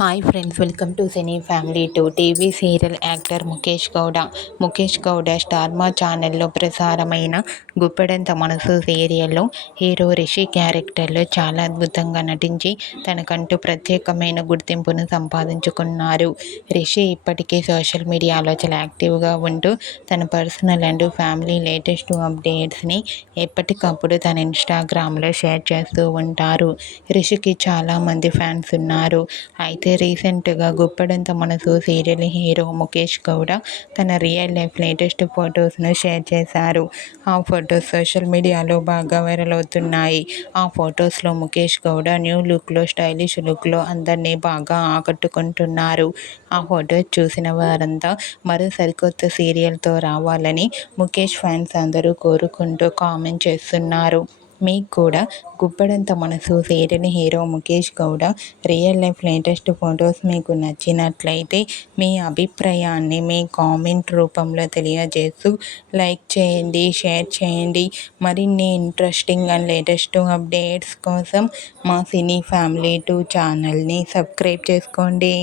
Hi friends, welcome to cine family two. TV serial actor Mukesh Gowda star Maa ఛానల్లో ప్రసారమైన గుప్పెడంత మనసు సీరియల్లో హీరో రిషి క్యారెక్టర్లో చాలా అద్భుతంగా నటించి తనకంటూ ప్రత్యేకమైన గుర్తింపును సంపాదించుకున్నారు. రిషి ఇప్పటికీ సోషల్ మీడియాలో చాలా యాక్టివ్గా ఉంటూ తన పర్సనల్ అండ్ ఫ్యామిలీ లేటెస్ట్ అప్డేట్స్ని ఎప్పటికప్పుడు తన ఇన్స్టాగ్రామ్లో షేర్ చేస్తూ ఉంటారు. రిషికి చాలామంది ఫ్యాన్స్ ఉన్నారు. అయితే రీసెంట్గా గుప్పెడంత మనసు సీరియల్ హీరో ముఖేష్ గౌడ తన రియల్ లైఫ్ లేటెస్ట్ ఫొటోస్ను షేర్ చేశారు. ఆ ఫొటోస్ సోషల్ మీడియాలో బాగా వైరల్ అవుతున్నాయి. ఆ ఫొటోస్లో ముఖేష్ గౌడ న్యూ లుక్లో, స్టైలిష్ లుక్లో అందరినీ బాగా ఆకట్టుకుంటున్నారు. ఆ ఫొటోస్ చూసిన వారంతా మరో సరికొత్త సీరియల్తో రావాలని ముఖేష్ ఫ్యాన్స్ అందరూ కోరుకుంటూ కామెంట్ చేస్తున్నారు. మీకు కూడా Guppedantha Manasu serial hero Mukesh Gowda real life latest photos మీకు నచ్చినట్లయితే మీ అభిప్రాయాన్ని మీ కామెంట్ రూపంలో తెలియజేస్తూ లైక్ చేయండి, షేర్ చేయండి. మరిన్ని ఇంట్రెస్టింగ్ అండ్ లేటెస్ట్ అప్డేట్స్ కోసం మా సినీ ఫ్యామిలీ 2 ఛానల్ని సబ్స్క్రైబ్ చేసుకోండి.